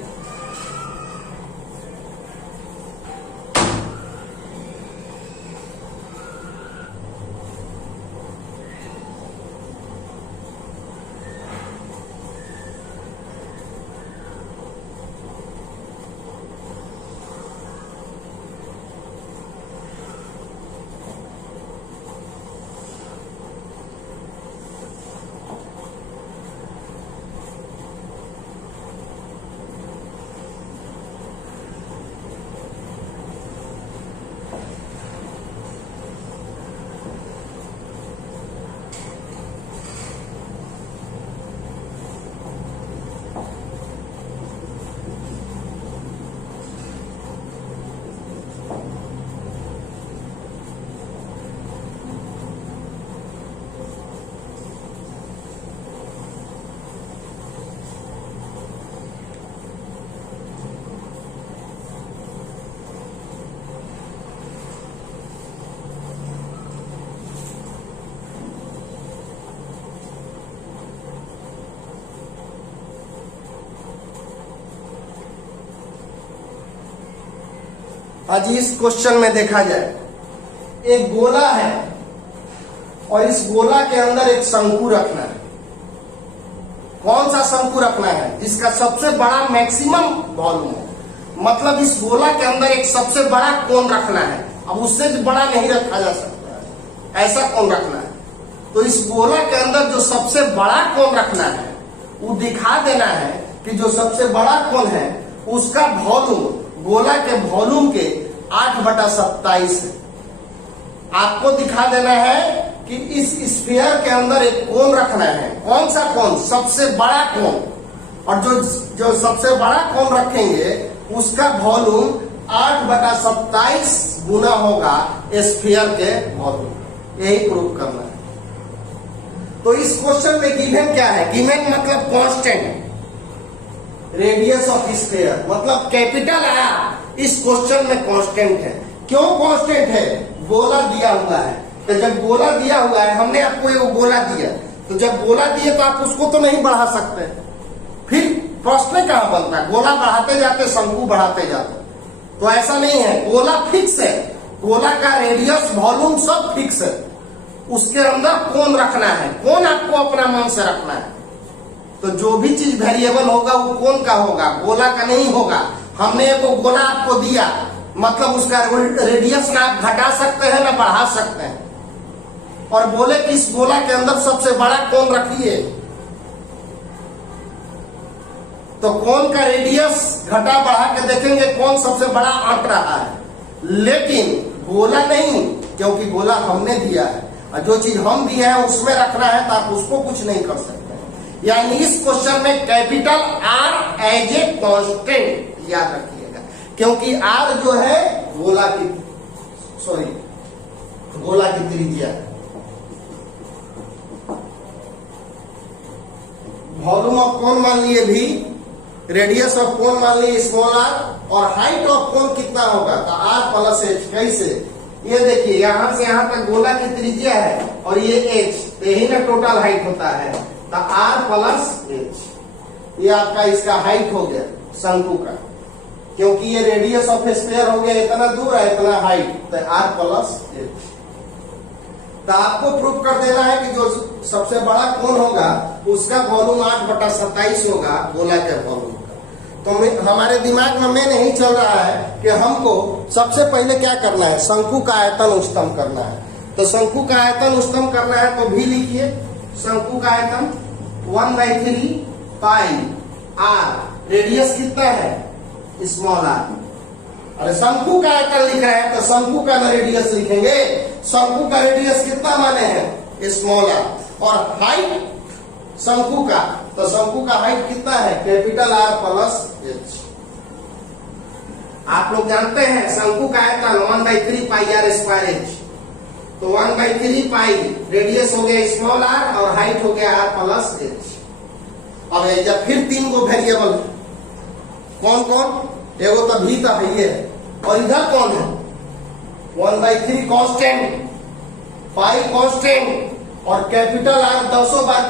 आज इस क्वेश्चन में देखा जाए, एक गोला है और इस गोला के अंदर एक शंकु रखना है। कौन सा शंकु रखना है? जिसका सबसे बड़ा मैक्सिमम वॉल्यूम हो, मतलब इस गोला के अंदर एक सबसे बड़ा कोण रखना है। अब उससे बड़ा नहीं रखा जा सकता है, ऐसा कोण रखना है। तो इस गोला के अंदर जो सबसे बड़ा कोण रखना है, वो दिखा देना है कि जो सबसे बड़ा कोण है उसका वॉल्यूम गोला के वॉल्यूम के 8/27 है। आपको दिखा देना है कि इस स्फीयर के अंदर एक कोण रखना है। कौन सा कोण? सबसे बड़ा कोण। और जो सबसे बड़ा कोण रखेंगे उसका वॉल्यूम 8/27 गुना होगा स्फीयर के वॉल्यूम। यही प्रूव करना है। तो इस क्वेश्चन में गिवन क्या है? गिवन मतलब कांस्टेंट, रेडियस ऑफ स्फीयर मतलब कैपिटल आर इस क्वेश्चन में कांस्टेंट है। क्यों कांस्टेंट है? गोला दिया हुआ है। तो जब गोला दिया हुआ है, हमने आपको ये गोला दिया, तो जब गोला दिए तो आप उसको तो नहीं बढ़ा सकते, फिर प्रश्न कहां बनता है? गोला बढ़ाते जाते, शंकु बढ़ाते जाते। तो ऐसा नहीं है, गोला फिक्स है, गोला का रेडियस वॉल्यूम सब फिक्स है। उसके अंदर कोण रखना है, कोण आपको अपना मन से रखना है। तो जो भी चीज वेरिएबल होगा वो कोण का होगा, गोला का नहीं होगा। हमने एक गोला आपको दिया, मतलब उसका रेडियस ना आप घटा सकते हैं ना बढ़ा सकते हैं। और बोले कि इस गोला के अंदर सबसे बड़ा कोण रखिए, तो कोण का रेडियस घटा बढ़ा के देखेंगे कौन सबसे बड़ा आंक रहा है, लेकिन गोला नहीं, क्योंकि गोला हमने दिया है और जो चीज हम दिया है उसमें रखना है, तो आप उसको कुछ नहीं कर सकते। यानी इस क्वेश्चन में capital R as a constant याद रखिएगा, क्योंकि आर जो है गोला की त्रिज्या, वॉल्यूम ऑफ कोण मान लिए भी, रेडियस ऑफ कोण मान लिए स्मॉल आर, और हाइट ऑफ कोण कितना होगा? तो आर प्लस एच। कैसे? ये देखिए, यहां से यहां तक गोला की त्रिज्या है और ये एच, यही ना टोटल हाइट होता है। तो आर प्लस एच, ये आपका इसका हाइट हो गया शंकु का, क्योंकि ये रेडियस ऑफ स्फीयर हो गया, इतना दूर है इतना हाइट, तो आर प्लस एच। तो आपको प्रूफ कर देना है कि जो सबसे बड़ा कोण होगा उसका वॉल्यूम 8/27 होगा गोला के वॉल्यूम का। तो हमारे दिमाग में नहीं चल रहा है कि हमको सबसे पहले क्या करना है? शंकु का आयतन उच्चतम करना है। तो शंकु का आयतन उच्चतम करना है तो भी लिखिए, शंकु का आयतन 1/3 पाई आर, रेडियस कितना है? Small r. अरे शंकु का आयतन लिख रहे हैं तो शंकु का रेडियस लिखेंगे। शंकु का रेडियस कितना माने हैं? Small are. और हाइट शंकु का, तो शंकु का हाइट कितना है? Capital are plus H. आप लोग जानते हैं शंकु का आयतन 1/3 पाई आर स्क्वायर एच। तो 1/3 पाई, रेडियस हो गया स्मॉल आर और हाइट हो गया आर प्लस एच। अब जब फिर 3 गो वेरिएबल, कौन कौन? एगो तो भी तो है, और इधर कौन है? 1/3 कांस्टेंट, पाई कांस्टेंट, और कैपिटल आर 10 बार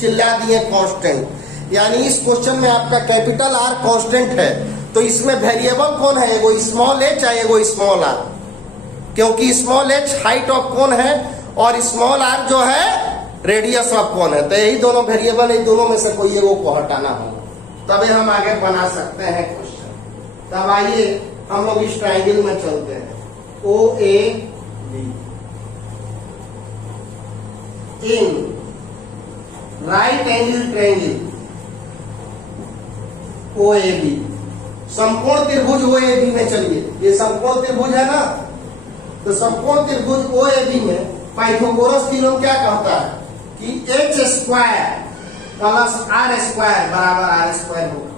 चिल्ला दिए कांस्टेंट। यानी इस क्वेश्चन में आपका कैपिटल आर कांस्टेंट है, तो इसमें वेरिएबल कौन है? एगो स्मॉल एच और एगो स्मॉल आर, क्योंकि स्मॉल एच हाइट ऑफ कोण है और स्मॉल आर जो है रेडियस ऑफ कोण है। तो यही दोनों वेरिएबल, इन दोनों में से कोई एगो को हटाना होगा, तभी हम आगे बना सकते हैं क्वेश्चन। तब आइए हम लोग इस ट्राइंगल में चलते हैं, O A B. In right angle triangle O A B, समकोण त्रिभुज ओ ए बी में चलिए, ये समकोण त्रिभुज है ना, तो समकोण त्रिभुज ओ ए बी में पाइथागोरस थ्योरम क्या कहता है कि H square plus R square बराबर आर स्क्वायर होगा।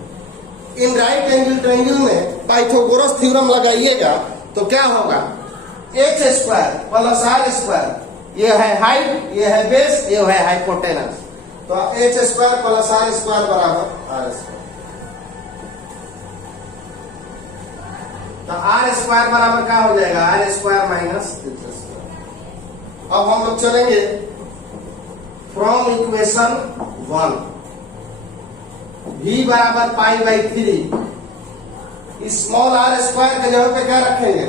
इन राइट एंगल ट्रायंगल में पाइथागोरस थ्योरम लगाइएगा तो क्या होगा? H square plus R square, ये है हाइट, ये है बेस, ये है हाइपोटेनस। तो H square plus R square बराबर आर स्क्वायर। तो आर स्क्वायर बराबर क्या हो जाएगा? R square minus H square. अब हम लोग चलेंगे फ्रॉम इक्वेशन 1, v बराबर pi by 3 small R square के जगह पे क्या रखेंगे,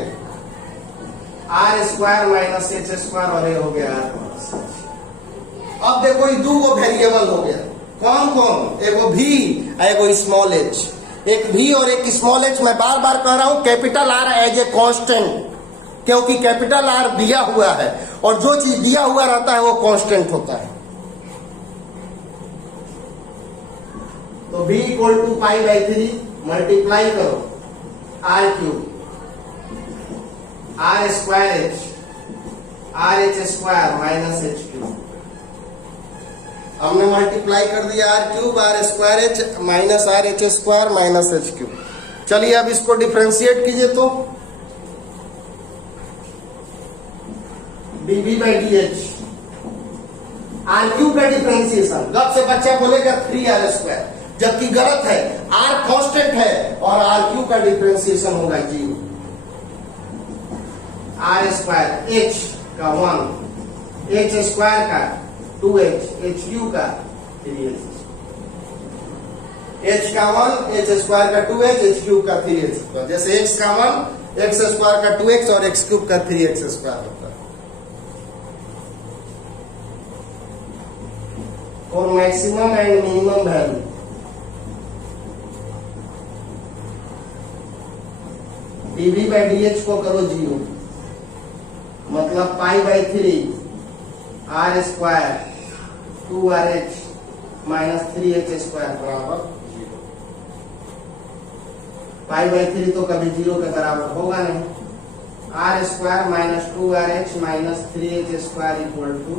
R square minus H square, और ये हो गया आर प्लस एच। अब देखो ये दो गो वेरिएबल हो गया, कौन कौन, एगो भी एगो स्मॉल एच। एक भी और एक स्मॉल एच। मैं बार बार कह रहा हूं capital R as a constant, क्योंकि कैपिटल आर दिया हुआ है और जो चीज दिया हुआ रहता है वो कांस्टेंट होता है। तो b equal to pi by 3 multiply करो R cube R square H R H square minus H cube. हमने मल्टीप्लाई कर दिया R cube R square H minus R H square minus H cube. चलिए अब इसको डिफरेंशिएट कीजिए तो DB by D H, R cube का डिफरेंशिएशन। गप से बच्चा बोलेगा 3r स्क्वायर, जबकि गलत है, आर कांस्टेंट है और आर क्यूब का डिफरेंशिएशन होगा 0। आर स्क्वायर एच का 1, एच स्क्वायर का 2h, एच क्यूब का 3h, एच का 1, एच स्क्वायर का 2h, एच क्यूब का 3h। जैसे x का 1, x स्क्वायर का 2x और x क्यूब का 3x स्क्वायर होता है। और maximum and minimum value DV by D H को करो 0, मतलब pi by 3 R square 2rh minus 3h square बराबर 0। पाई बाई 3 तो कभी 0 के बराबर होगा नहीं। R square minus 2rh minus 3h square equal to,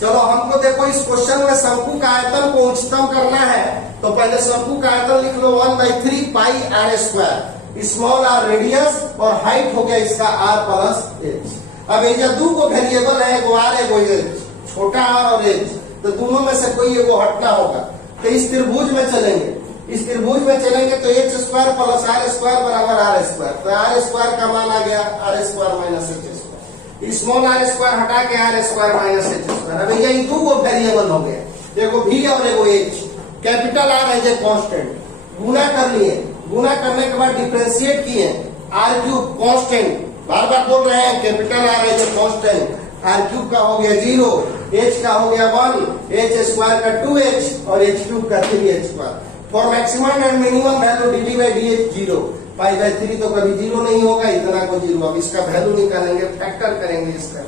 चलो हमको देखो इस क्वेश्चन में शंकु का आयतन को उच्चतम करना है, तो पहले शंकु का आयतन लिख लो 1/3 pi R square. Small R radius और हाइट हो गया इसका आर प्लस एच। अब ये दो को वेरिएबल है, एगो आर एगो एच, छोटा आर और एच, तो दोनों में से कोई एगो हटना होगा। तो इस त्रिभुज में चलेंगे, इस त्रिभुज में चलेंगे तो H square plus R square बराबर आर स्क्वायर। तो आर स्क्वायर का मान आ गया R square minus H square. Small R square हटा के R square minus H square. अब ये दो को वेरिएबल हो गया, एगो भी और एगो H. Capital R as a constant, गुना कर लिए, गुना करने के बाद डिफरेंशिएट किए, आर क्यूब कांस्टेंट, बार बार बोल रहे हैं capital R as a constant. R cube का हो गया 0, एच का हो गया 1, एच स्क्वायर का 2h और एच क्यूब का 3h square. For maximum and minimum value D by D H 0, pi by 3 तो कभी 0 नहीं होगा, इतना को 0। अब इसका वैल्यू निकालेंगे, फैक्टर करेंगे इसका।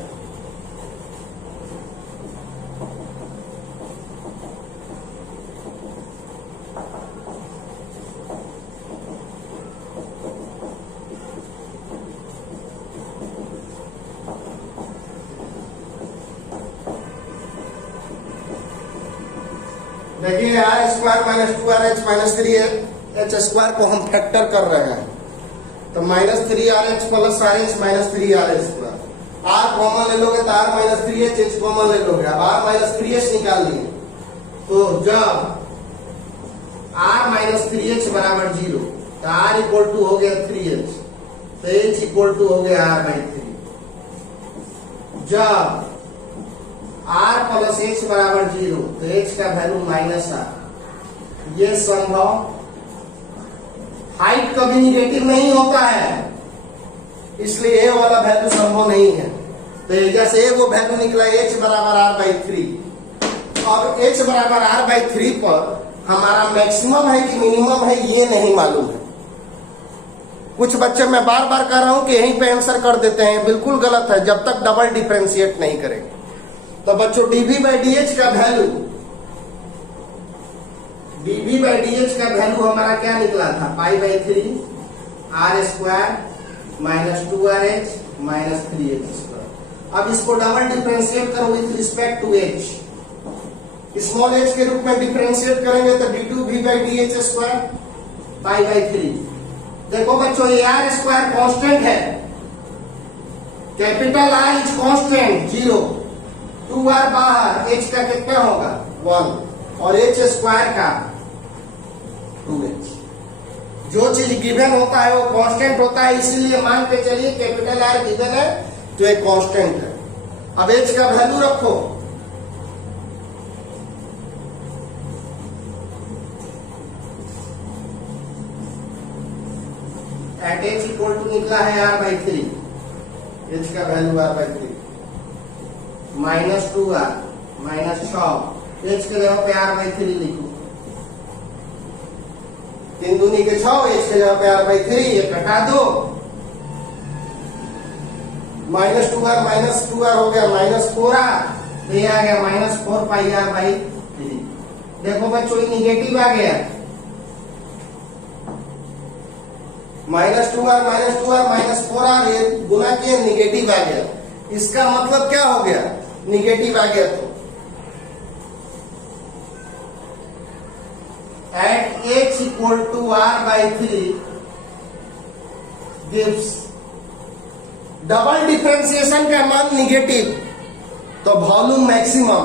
देखिए R square minus 2rh minus 3h square को हम फैक्टर कर रहे हैं, तो minus 3rh plus rh minus 3rh square. R common ले लोगे तो are minus 3h, H common ले लोगे। अब आर माइनस 3h निकाल लिए, तो जब आर माइनस 3h बराबर 0, तो आर इक्वल टू हो गया 3h, तो h इक्वल टू हो गया आर बाई 3। जब r प्लस एच बराबर 0, तो h का वैल्यू माइनस आर। ये संभव, हाइट कभी निगेटिव नहीं होता है, इसलिए ये वाला वैल्यू संभव नहीं है। तो जैसे ये वो वैल्यू निकला h बराबर r बाई 3। अब h बराबर r बाई 3 पर हमारा मैक्सिमम है कि मिनिमम है ये नहीं मालूम है। कुछ बच्चे मैं बार बार कह रहा हूं कि यहीं पे आंसर कर देते हैं, बिल्कुल गलत है जब तक डबल डिफरेंशिएट नहीं करेंगे। तो बच्चों dv बाई डी का वैल्यू, dv बाई डी का वैल्यू हमारा क्या निकला था, pi by 3 R square minus 2rh minus 3h square. अब इसको डबल डिफरेंशिएट करो with respect to h, small h के रूप में डिफरेंशिएट करेंगे तो d2v by D square pi by 3। देखो बच्चों ये आर स्क्वायर कांस्टेंट है, capital R is constant 0, 2r बाहर, h का कितना होगा 1 और h स्क्वायर का 2h। जो चीज गिवन होता है वो कांस्टेंट होता है, इसीलिए मान के चलिए कैपिटल आर गिवन है तो एक कांस्टेंट है। अब h का वैल्यू रखो, एट एच इक्वल टू निकला है r/3, एच का वैल्यू r/3 -2r -6, एच के जगह पे r/3 लिखो, 3 दूनी के 6, एच के जगह पे r/3, ये कटा दो, -2r हो गया -4r, ये आ गया -4 पाई r/3। देखो बच्चों ये निगेटिव आ गया, -2r -4r ये गुना किए निगेटिव आ गया, इसका मतलब क्या हो गया, निगेटिव आ गया। तो at h equal to r/3 gives double differentiation का मान निगेटिव तो वॉल्यूम मैक्सिमम,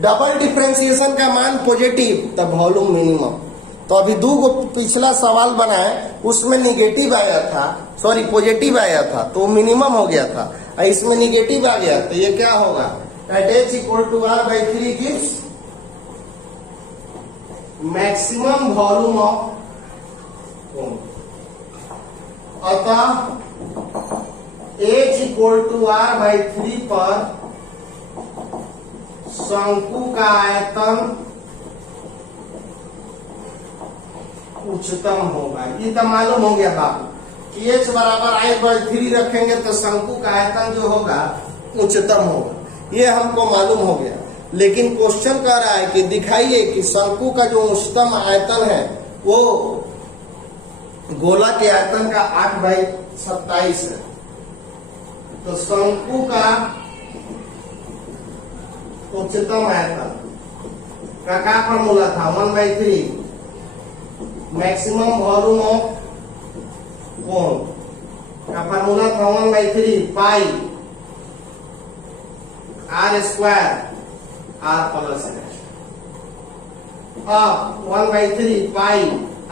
डबल डिफरेंशिएशन का मान पॉजिटिव तो वॉल्यूम मिनिमम। तो अभी दो गो पिछला सवाल बनाए उसमें निगेटिव आया था, सॉरी पॉजिटिव आया था तो मिनिमम हो गया था, और इसमें निगेटिव आ गया तो ये क्या होगा, at h equal to r/3 gives maximum volume of cone. अतः h इक्वल टू r/3 पर शंकु का आयतन उच्चतम होगा। ये तो मालूम हो गया बाबू कि h बराबर r/3 रखेंगे तो शंकु का आयतन जो होगा उच्चतम होगा, ये हमको मालूम हो गया। लेकिन क्वेश्चन कह रहा है कि दिखाइए कि शंकु का जो उच्चतम आयतन है वो गोला के आयतन का 8/27 है। तो शंकु का उच्चतम आयतन का क्या फॉर्मूला था, 1/3 मैक्सिमम वॉल्यूम ऑफ कोन का फॉर्मूला था 1/3 पाई r² r प्लस h। अब 1/3 पाई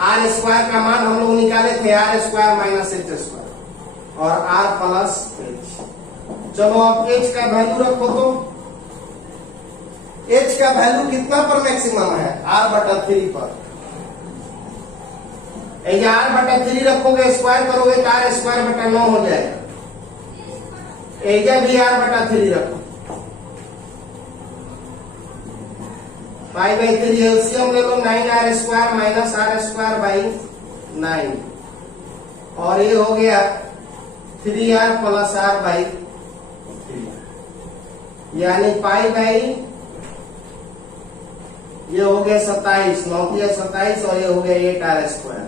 r² का मान हम लोग निकाले थे r² माइनस h² और r प्लस h। चलो अब h का वैल्यू रखो, तो h का वैल्यू कितना पर मैक्सिमम है, r/3 पर। r/3 रखोगे स्क्वायर करोगे तो r²/9 हो जाएगा, एजा भी r/3 रखो, पाई/3 एलसीएम ले लो, 9r² माइनस r²/9 और ये हो गया 3r प्लस r/3 यानी पाई/, ये हो गया 27, 9 27 और ये हो गया 8r²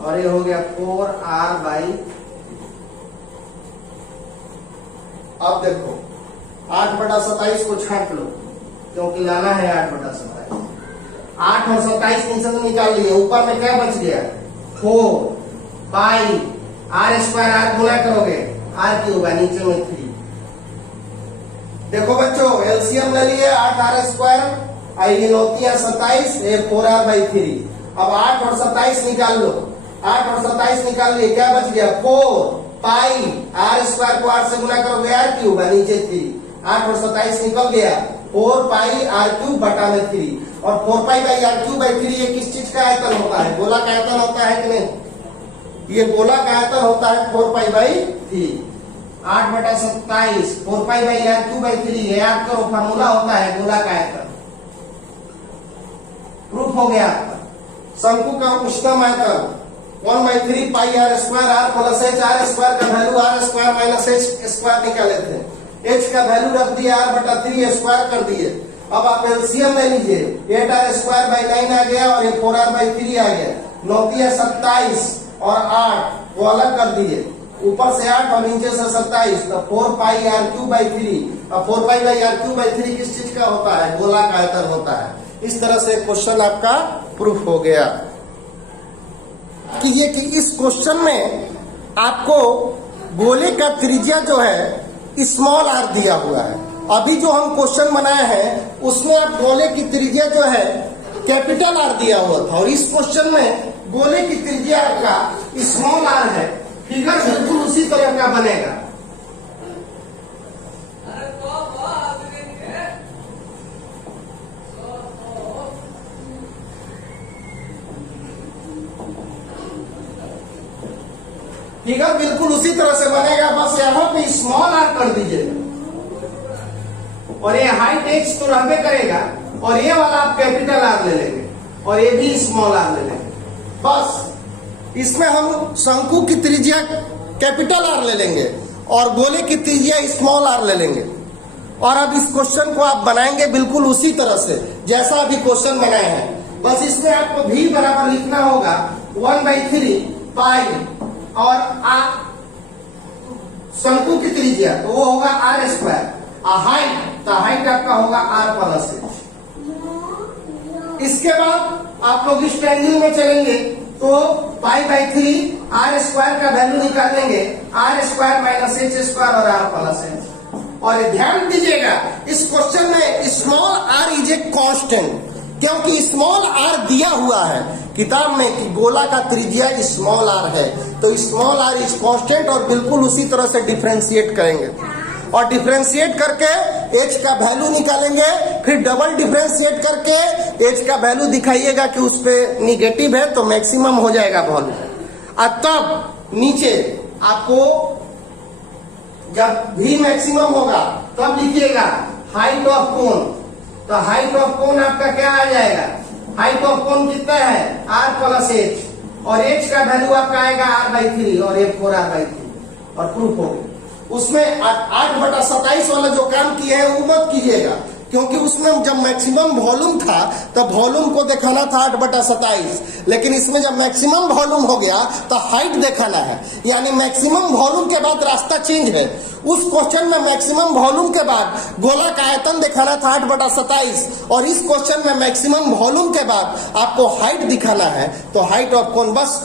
और ये हो गया 4r/। अब देखो 8/27 को छांट लो क्योंकि लाना है 8/27, 8 और 27 नीचे से निकाल लिए, ऊपर में क्या बच गया 4 पाई r² r गुना करोगे r³ होगा, नीचे में 3। देखो बच्चों एलसीएम ले लिए 8r², ये 9 27, ये 4r/3। अब 8 और 27 निकाल लो, 8 और 27 निकाल लिए, क्या बच गया 4 पाई r² को r से गुना करोगे r³ होगा, नीचे 3। 8 और 27 निकल गया, 4 पाई r³ बटा में 3 और 4 पाई बाई r³/3 ये किस चीज का आयतन होता है, गोला का आयतन होता है कि नहीं, ये गोला का आयतन होता है 4 पाई बाई 3। 8/27 4 पाई बाई r³/3 ये याद करो फॉर्मूला होता है गोला का आयतन। प्रूफ हो गया आपका। शंकु का उच्चतम आयतन 1/3 पाई r² r plus h, r² का वैल्यू r² माइनस h² निकाले थे, h का वैल्यू रख दिया r/3 स्क्वायर कर दिए। अब आप एलसीएम ले लीजिए, 8r²/9 आ गया और ये 4r/3 आ गया, 9 27 और 8 को अलग कर दिए, ऊपर से 8 और नीचे से 27 तो 4 पाई r³/3। अब 4 पाई बाई r³/3 किस चीज का होता है, गोला का आयतन होता है। इस तरह से क्वेश्चन आपका प्रूफ हो गया कि ये कि इस क्वेश्चन में आपको गोले का त्रिज्या जो है स्मॉल r दिया हुआ है। अभी जो हम क्वेश्चन बनाए हैं उसमें आप गोले की त्रिज्या जो है कैपिटल R दिया हुआ था, और इस क्वेश्चन में गोले की त्रिज्या का स्मॉल r है। फिगर बिल्कुल उसी तरह का बनेगा। फिगर बिल्कुल उसी तरह से बनेगा, बस यहाँ पे स्मॉल आर कर दीजिएगा और ये हाइट एक्स तो रहबे करेगा और ये वाला आप कैपिटल आर ले लेंगे और ये भी स्मॉल आर ले लेंगे। बस इसमें हम शंकु की त्रिज्या कैपिटल आर ले लेंगे और गोले की त्रिज्या स्मॉल आर ले लेंगे। और अब इस क्वेश्चन को आप बनाएंगे बिल्कुल उसी तरह से जैसा अभी क्वेश्चन बनाए हैं। बस इसमें आपको भी बराबर लिखना होगा 1/3 पाई और शंकु की त्रिज्या तो वो होगा r²। हाइट तो हाइट आपका होगा r+h। इसके बाद आप लोग इस ट्रायंगल में चलेंगे तो π/3 r² का वैल्यू निकालेंगे, r² - h² और r+h। और ध्यान दीजिएगा इस क्वेश्चन में small r is a constant, क्योंकि स्मॉल r दिया हुआ है किताब में कि गोला का त्रिज्या स्मॉल r है, तो स्मॉल r इज कांस्टेंट और बिल्कुल उसी तरह से डिफरेंशिएट करेंगे और डिफरेंशिएट करके h का वैल्यू निकालेंगे, फिर डबल डिफरेंशिएट करके h का वैल्यू दिखाइएगा कि उस पे निगेटिव है तो मैक्सिमम हो जाएगा वैल्यू। और तब नीचे आपको जब भी मैक्सिमम होगा तब लिखिएगा हाइट ऑफ कोन। तो हाइट ऑफ कोन आपका क्या आ जाएगा, हाइट ऑफ कोन कितना है r+h और h का वैल्यू आपका आएगा r/3 और ये 4r/3 और प्रूफ हो गया। उसमें 8/27 वाला जो काम किए हैं वो मत कीजिएगा, क्योंकि उसमें जब मैक्सिमम वॉल्यूम था तब वॉल्यूम को दिखाना था 8/27, लेकिन इसमें जब मैक्सिमम वॉल्यूम हो गया तो हाइट दिखाना है, यानी मैक्सिमम वॉल्यूम के बाद रास्ता चेंज है। उस क्वेश्चन में मैक्सिमम वॉल्यूम के बाद गोला का आयतन दिखाना था 8/27 और इस क्वेश्चन में मैक्सिमम वॉल्यूम के बाद आपको हाइट दिखाना है। तो हाइट ऑफ कोन बस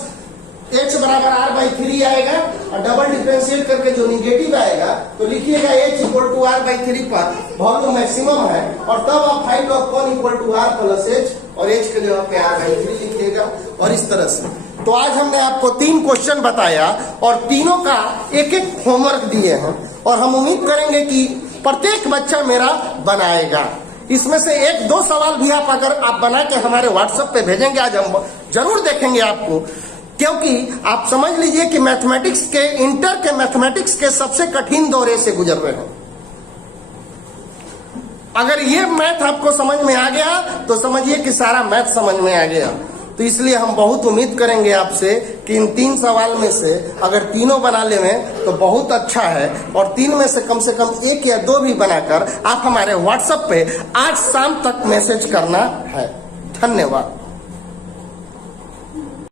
h बराबर r/3 आएगा और डबल डिफरेंशिएट करके जो निगेटिव आएगा तो लिखिएगा h = r/3 पर वॉल्यूम मैक्सिमम है और तब आप हाइट ऑफ कोन = r+h और h के जगह पे r/3 लिखिएगा। और इस तरह से तो आज हमने आपको 3 क्वेश्चन बताया और तीनों का एक एक होमवर्क दिए हैं और हम उम्मीद करेंगे कि प्रत्येक बच्चा मेरा बनाएगा। इसमें से 1-2 सवाल भी आप अगर आप बना के हमारे व्हाट्सएप पे भेजेंगे आज हम जरूर देखेंगे आपको, क्योंकि आप समझ लीजिए कि मैथमेटिक्स के इंटर के मैथमेटिक्स के सबसे कठिन दौरे से गुजर रहे हैं। अगर ये मैथ आपको समझ में आ गया तो समझिए कि सारा मैथ समझ में आ गया। तो इसलिए हम बहुत उम्मीद करेंगे आपसे कि इन 3 सवाल में से अगर तीनों बना लें तो बहुत अच्छा है और 3 में से कम 1 या 2 भी बनाकर आप हमारे व्हाट्सएप पे आज शाम तक मैसेज करना है। धन्यवाद।